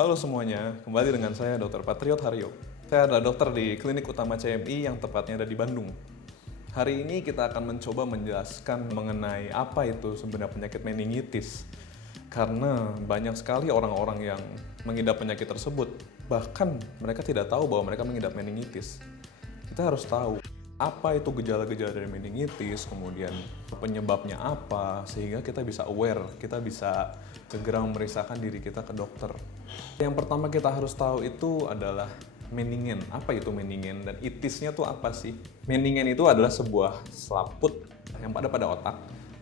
Halo semuanya, kembali dengan saya Dr. Patriot Haryo. Saya adalah dokter di Klinik Utama CMI yang tepatnya ada di Bandung. Hari ini kita akan mencoba menjelaskan mengenai apa itu sebenarnya penyakit meningitis. Karena banyak sekali orang-orang yang mengidap penyakit tersebut, bahkan mereka tidak tahu bahwa mereka mengidap meningitis. Kita harus tahu apa itu gejala-gejala dari meningitis, kemudian penyebabnya apa, sehingga kita bisa aware, kita bisa segera memeriksakan diri kita ke dokter. Yang pertama kita harus tahu itu adalah meningen. Apa itu meningen dan itisnya tuh apa sih? Meningen itu adalah sebuah selaput yang pada otak,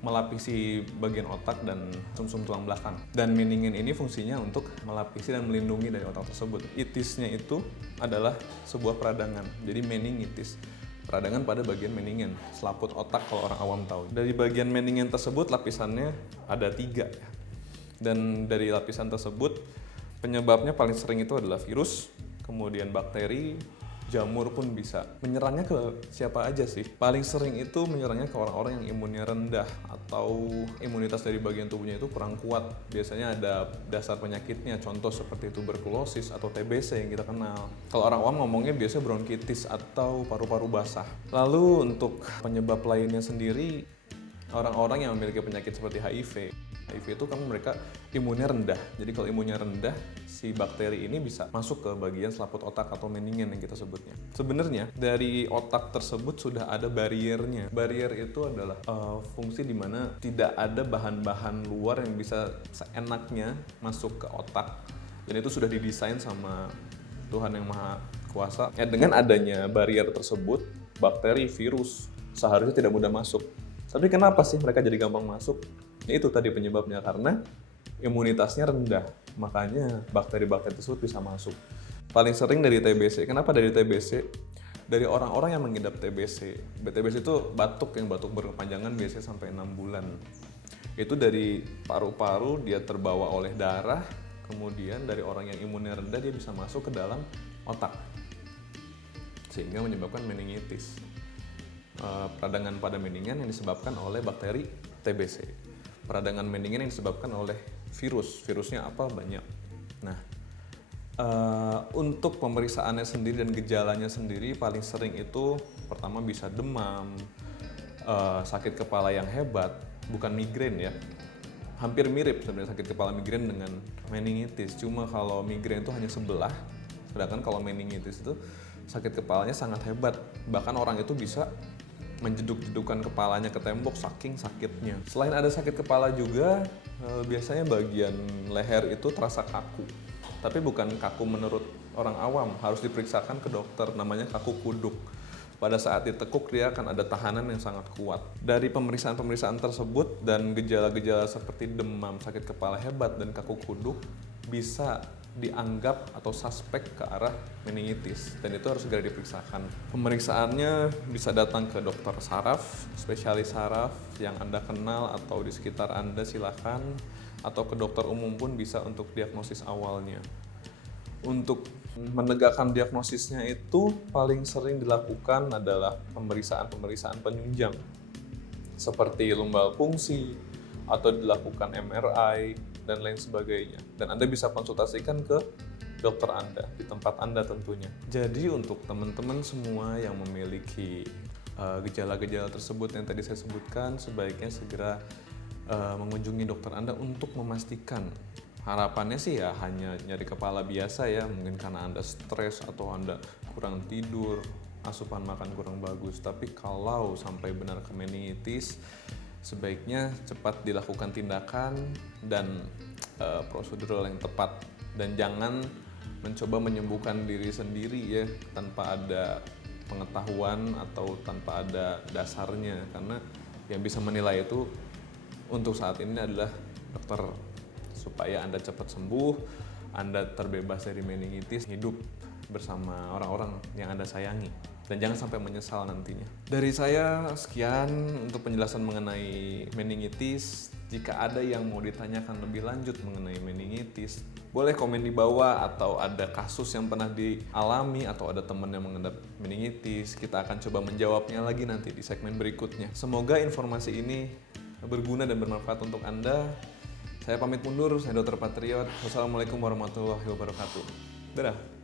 melapisi bagian otak dan sumsum tulang belakang. Dan meningen ini fungsinya untuk melapisi dan melindungi dari otak tersebut. Itisnya itu adalah sebuah peradangan, jadi meningitis. Peradangan pada bagian meningen, selaput otak kalau orang awam tahu. Dari bagian meningen tersebut lapisannya ada 3 ya. Dan dari lapisan tersebut penyebabnya paling sering itu adalah virus, kemudian bakteri, jamur pun bisa. Menyerangnya ke siapa aja sih? Paling sering itu menyerangnya ke orang-orang yang imunnya rendah atau imunitas dari bagian tubuhnya itu kurang kuat. Biasanya ada dasar penyakitnya, contoh seperti tuberkulosis atau TBC yang kita kenal. Kalau orang awam ngomongnya biasanya bronkitis atau paru-paru basah. Lalu untuk penyebab lainnya sendiri, orang-orang yang memiliki penyakit seperti HIV itu kan mereka imunnya rendah. Jadi kalau imunnya rendah, si bakteri ini bisa masuk ke bagian selaput otak atau meningen yang kita sebutnya. Sebenarnya dari otak tersebut sudah ada bariernya. Barier itu adalah fungsi di mana tidak ada bahan-bahan luar yang bisa seenaknya masuk ke otak. Dan itu sudah didesain sama Tuhan yang Maha Kuasa. Ya, dengan adanya barrier tersebut, bakteri, virus seharusnya tidak mudah masuk. Tapi kenapa sih mereka jadi gampang masuk? Ya itu tadi penyebabnya, karena imunitasnya rendah. Makanya bakteri-bakteri tersebut bisa masuk. Paling sering dari TBC. Kenapa dari TBC? Dari orang-orang yang mengidap TBC. TBC itu batuk yang batuk berkepanjangan biasanya sampai 6 bulan. Itu dari paru-paru dia terbawa oleh darah, kemudian dari orang yang imunnya rendah dia bisa masuk ke dalam otak. Sehingga menyebabkan meningitis. Peradangan pada meningen yang disebabkan oleh bakteri TBC. Peradangan meningen yang disebabkan oleh virus. Virusnya apa? Banyak. Nah, untuk pemeriksaannya sendiri dan gejalanya sendiri paling sering itu pertama bisa demam, sakit kepala yang hebat, bukan migrain ya. Hampir mirip sebenarnya sakit kepala migrain dengan meningitis. Cuma kalau migrain itu hanya sebelah, sedangkan kalau meningitis itu sakit kepalanya sangat hebat. Bahkan orang itu bisa menjeduk-jedukan kepalanya ke tembok saking sakitnya. Selain ada sakit kepala juga, biasanya bagian leher itu terasa kaku. Tapi bukan kaku menurut orang awam, harus diperiksakan ke dokter, namanya kaku kuduk. Pada saat ditekuk dia akan ada tahanan yang sangat kuat. Dari pemeriksaan-pemeriksaan tersebut dan gejala-gejala seperti demam, sakit kepala hebat, dan kaku kuduk bisa dianggap atau suspek ke arah meningitis, dan itu harus segera diperiksakan. Pemeriksaannya bisa datang ke dokter saraf, spesialis saraf yang Anda kenal atau di sekitar Anda silakan, atau ke dokter umum pun bisa untuk diagnosis awalnya. Untuk menegakkan diagnosisnya itu paling sering dilakukan adalah pemeriksaan penunjang seperti lumbar pungsi atau dilakukan MRI dan lain sebagainya. Dan Anda bisa konsultasikan ke dokter Anda, di tempat Anda tentunya. Jadi untuk teman-teman semua yang memiliki gejala-gejala tersebut yang tadi saya sebutkan, sebaiknya segera mengunjungi dokter Anda untuk memastikan. Harapannya sih ya hanya nyeri kepala biasa ya, mungkin karena Anda stres atau Anda kurang tidur, asupan makan kurang bagus. Tapi kalau sampai benar ke meningitis, sebaiknya cepat dilakukan tindakan dan prosedural yang tepat, dan jangan mencoba menyembuhkan diri sendiri ya tanpa ada pengetahuan atau tanpa ada dasarnya, karena yang bisa menilai itu untuk saat ini adalah dokter. Supaya Anda cepat sembuh, Anda terbebas dari meningitis, hidup bersama orang-orang yang Anda sayangi, dan jangan sampai menyesal nantinya. Dari saya sekian untuk penjelasan mengenai meningitis. Jika ada yang mau ditanyakan lebih lanjut mengenai meningitis, boleh komen di bawah, atau ada kasus yang pernah dialami atau ada teman yang mengidap meningitis, kita akan coba menjawabnya lagi nanti di segmen berikutnya. Semoga informasi ini berguna dan bermanfaat untuk Anda. Saya pamit mundur, saya Dr. Patriot. Wassalamualaikum warahmatullahi wabarakatuh. Dadah.